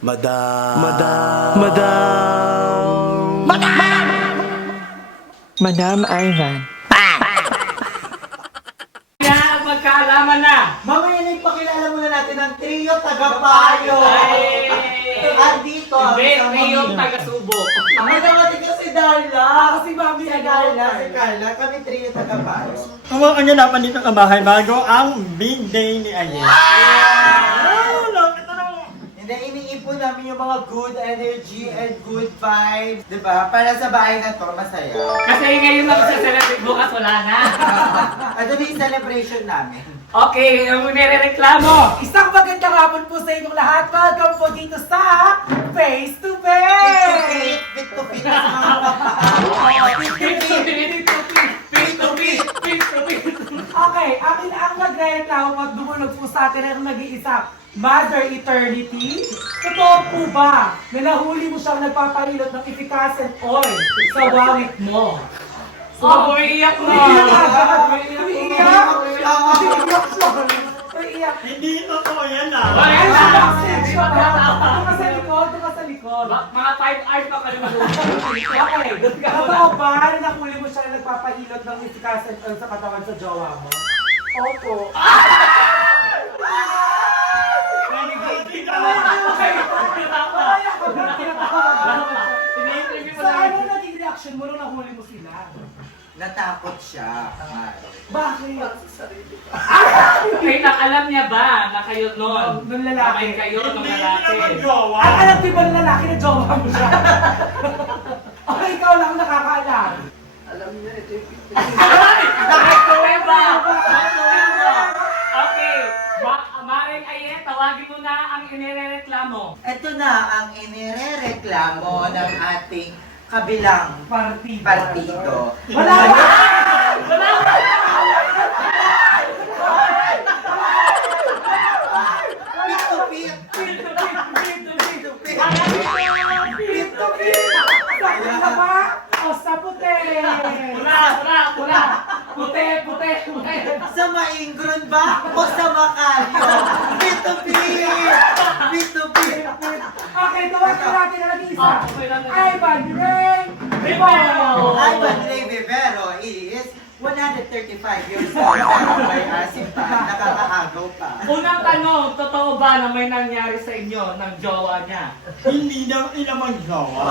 Madam. Madam Ivan. Magkaalaman na! Mamaya na ipakilala muna natin ang trio taga-payo. At dito, Trio taga-subo. May naman din si Darla. Si Mami si Darla, si Carla. Kami trio taga-payo. Kung kanya naman dito sa bahay bago ang big day ni Ayen. Hindi, iniipon namin yung mga good energy and good vibes. Diba? Para sa bahay na to, masaya. Kasi ngayon lang sa celebrate, bukas wala na. Ano yung celebration namin? Okay, yung nirereklamo. Isang magandang hapon po sa inyong lahat. Welcome po dito sa Face to Fit Face! to fit sa mga Okay, akin ang nagre-reklamo pag dumulog po sa atin ang nag-iisa Mother Eternity. Totoo po ba na nahuli mo siyang nagpapahilot ng efficacent oil sa wallet mo? Oh, iiyak na. Umiiyak! Umiiyak! Hindi totoo yan ah. Doon ka sa likod, doon ka sa likod. Mga 5 hours pa kami Okay, totoo ba na nahuli mo siya na nagpapahilot ng efficacent oil sa katawan sa jowa mo? Opo. So ano naging reaction mo nung nahuli mo sila? Natakot siya. Bakit? Kaya alam niya ba na kayo noon? Nung lalaki. Na kayo nung Hindi lalaki. naman jowa. Ang alam di ba ng lalaki na jowa mo siya? O ikaw lang nakakaalam? Nakatuweba! Okay. Maring Ayen, tawagin mo na ang inirereklamo. Ito na ang inirereklamo ng ating kabilang partido. Wala ba? Pit to pit. Sakit na ba? O sa puti! Pura! Puti! Sa maingron ba o sa makalyo? Pit to pit. Okay, tawagin natin na nag-iisa. Ivan Ray Rivero! Ivan Ray Vivero is 135 years old pero may asim pa, nakakaagaw pa. Unang tanong, totoo ba na may nangyari sa inyo ng jowa niya? Hindi naman jowa.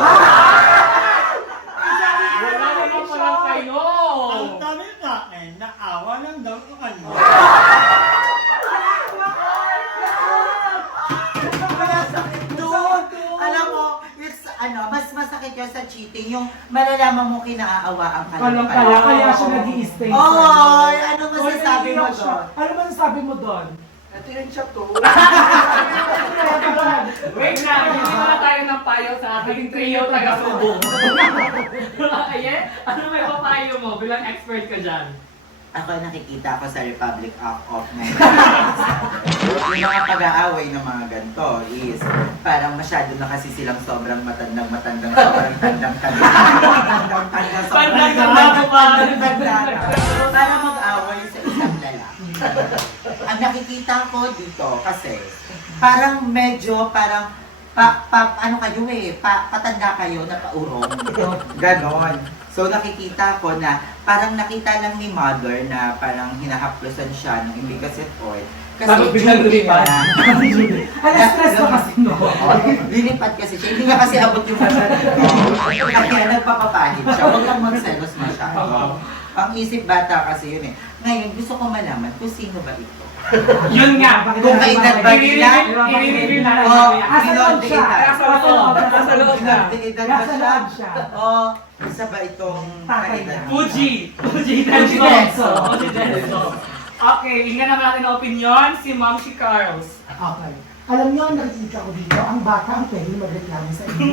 Wala naman pala kayo! Ang dami sa akin, naawa lang daw sa kanya. Doon, alam mo, it's mas masakit yun sa cheating, yung malalaman mo kinaaawaan ka lang Kaya siya nag-i-stay. Oy, ano masasabi mo siya? doon? Ano masasabi mo doon? Wait na, hindi na tayo ng payo sa ating trio taga-subo. Ayen, ano may papayo mo bilang expert ka dyan? Ako nakikita ko sa Republic of yung mga pag-aaway ng mga ganito is parang masyado na kasi silang sobrang matandang, sobrang tandang para mag-away sa isang lalaki. Ang nakikita ko dito kasi parang medyo ano kayo patanda kayo na paurong. Ganon. So nakikita ko na parang nakita lang ni Mother na parang hinahaplosan siya ng imbigaset oil. Kasi biglang lumipad. Stress ba kasi no? Lilipad kasi siya. Hindi nga kasi abot yung kaya nagpapapahid siya. Huwag lang magselos masyado. Ang isip bata kasi yun eh. Ngayon, gusto ko malaman kung sino ba ito. Yun nga! Kung kaedad ba nila? I-reveal na O, Asa loob siya? Nasa loob na. Kaedad ba Nasa siya? loob siya. O, isa ba itong Tatay kaedad? niya. Fuji Denso. Denso. Okay, hingan naman natin ang opinion si Ma'am si Carls. Okay. Alam niyo, nakikita ko dito, ang bata ang pwede magreklamo sa inyo.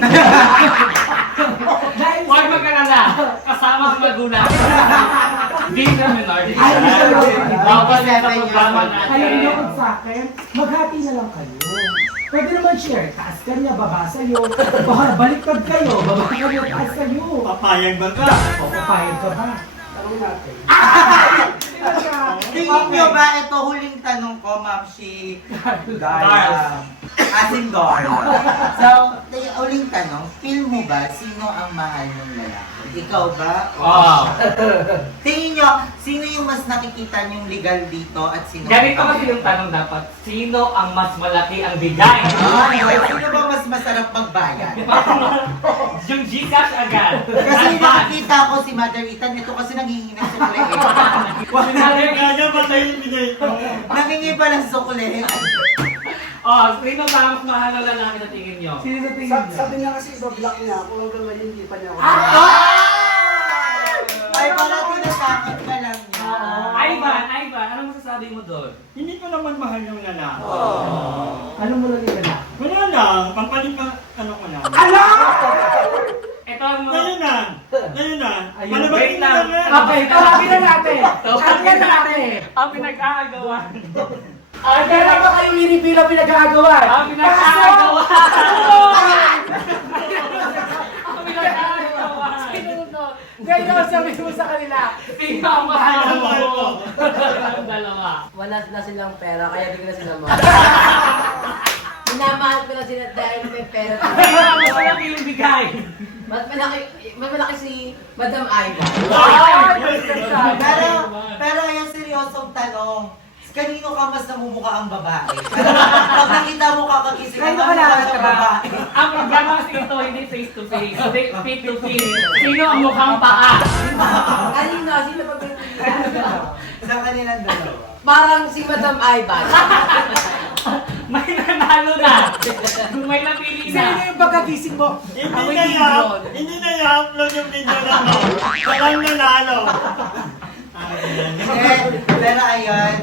Huwag magkalala, kasama ang magulang. Di na minority. Ay, minority. Bawal yan sa programa Kaya natin. nilokod sa akin, maghati na lang kayo. Pwede naman share, taas ka niya, baba sa'yo. Baliktad kayo, baba kayo, taas kayo. Papayag ba ka? O, papayag ka ba? Tanong natin. Sino siya? Tingin nyo ba ito huling tanong ko, Ma'am si Darla? Asindor. So, uling tanong, feel mo ba sino ang mahal ng lalaki? Ikaw ba? Wow. Tingin nyo, sino yung mas nakikita niyong legal dito at sino? Ganito kasi yung tanong dapat, sino ang mas malaki ang bigay? Ay, sino ba mas masarap magbayad? Yung Gcash agad. Kasi nakikita ko si Mother Ethan, ito kasi nangihingi ng sukle eh. Kaya ba tayo yung binay ko? Nangingi pa ng sukle. Oh, sino ba ang mas mahal na lalaki na tingin nyo? Sino sa tingin niyo? Sabi niya kasi iba-block niya ako hanggang ngayon hindi pa niya ako. Ay, pala tinasakot ka lang niya. Ivan, anong masasabi mo doon? Hindi ko naman mahal yung lalaki. Ano mo lang yung na? Wala lang, pampalit ka, ano ko lang. Ano? Ito ang Ngayon na! Ngayon na! Ayun, Malabatin wait mo lang. lang. Okay, tawagin na natin. Tawagin na natin. ang pinag-aagawan. Kaya ba kayo minipila pinag-aagawan? Ang pinag-aagawan. Ang pinag-aagawan. Ngayon, sabi mo sa kanila. Sino ang mahal mo? Ang dalawa. Wala na silang pera kaya bigla sila mo. Minamahal ko lang sila dahil may pera. Sino ang mas malaki yung bigay? Mas malaki si Madam Aiva. Pero yung seryosong tanong, kanino ka mas namumukha ang babae? Pag nakita mo kakagising ka, Kanino ka namumukha nakakita siyang ka? babae. Ang programa kasi ito hindi face to face, hindi feet to feet. Sino ang mukhang paa? Kanina, sino ba Sa kanilang dalawa. Parang si Madam Aiva. May nanalo na. May napili Sino na. yung pagkagising mo? Hindi na i-upload yung video na to. Walang nanalo. Pero ayun,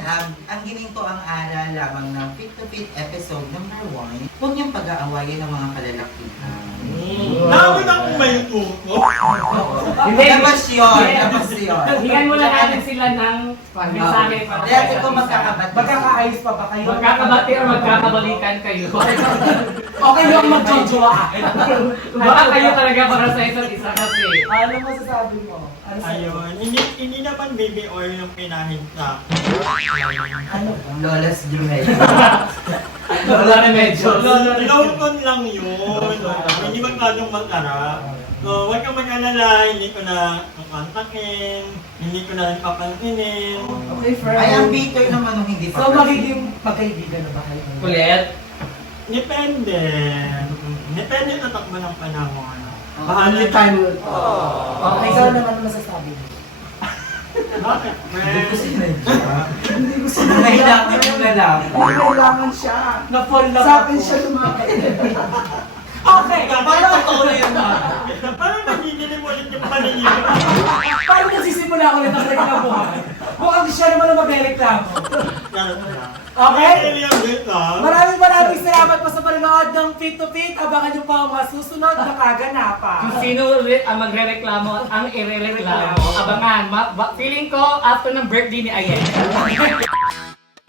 ang gininto ang aral lamang ng Fit to Fit episode number 1. Huwag niyong pag-aawayan ng mga kalalakihan. Nakawin akong may uko. Hindi. Labas yun, labas yun. Hingan muna natin sila ng mensahe para Dati ko magkakabat. Magkakaayos pa ba kayo? magkakabati o magkakabalikan kayo. Okay lang magjojoa. Baka kayo talaga para sa isa't isa kasi. Ano masasabi mo? Ano sa'yo? Ayun, hindi naman baby oil yung pinahinta. Ano? Lolas Jumel. Wala na medyo. Lotion lang yun. Hindi magkadong mag-ara. So, huwag kang mag-alala, hindi ko na kontakin, hindi ko na papansinin. Okay, friend. Ay, ang bitter naman nung hindi pa. So, magiging magkaibigan na ba kayo? Kulit. Depende. Depende sa takbo ng panahon. Only time will tell. Okay, ikaw naman masasabi mo. Bakit? Hindi ko siya. Kailangan yung lalaki. Kailangan siya. Na-fall na Sa akin siya lumaki. Okay, Paano patuloy yun na? Parang nagigilim ulit yung paningin. paano nagsisimula ulit ang nagkakabuhay? Mukhang siya naman ang magreklamo. Okay? Maraming salamat po sa panonood ng Fit to Fit. Abangan niyo pa ang mga susunod na kaganapan. Kung sino ulit ang magre-reklamo at ang ire-reklamo. Abangan. Feeling ko after ng birthday ni Ayen.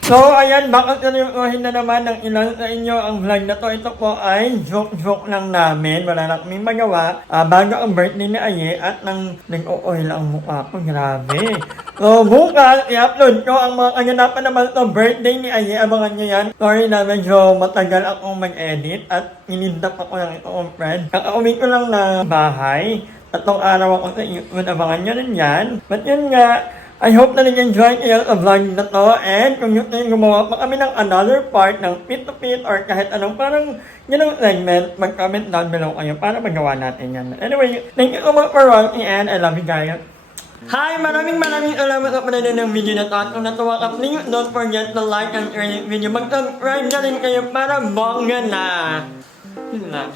So, ayan, bakit nalukuhin na naman ng ilan sa inyo ang vlog na to. Ito po ay joke-joke lang namin. Wala na kaming magawa. Bago ang birthday ni Aye at nang nag-o-oil ang mukha ko. Grabe. So, bukas, i-upload ko ang mga kaganapan naman sa birthday ni Aye. Abangan nyo yan. Sorry na medyo matagal akong mag-edit at inindap ako ng itong friend. Kakauwi ko lang na bahay. 3 araw ako sa ikon. Abangan nyo rin yan. But yun nga, I hope na nag-enjoy kayo sa vlog na to, and kung yun tayo gumawa pa kami ng another part ng Fit to Fit or kahit anong parang yun ang segment, mag-comment down below kayo para magawa natin yan. Anyway, thank you so much for watching and I love you guys. Hi! Maraming salamat sa panonood ng video na to. At kung natuwa ka, please don't forget to like and share this video. Mag-subscribe na rin kayo para bongga na. Yun lang.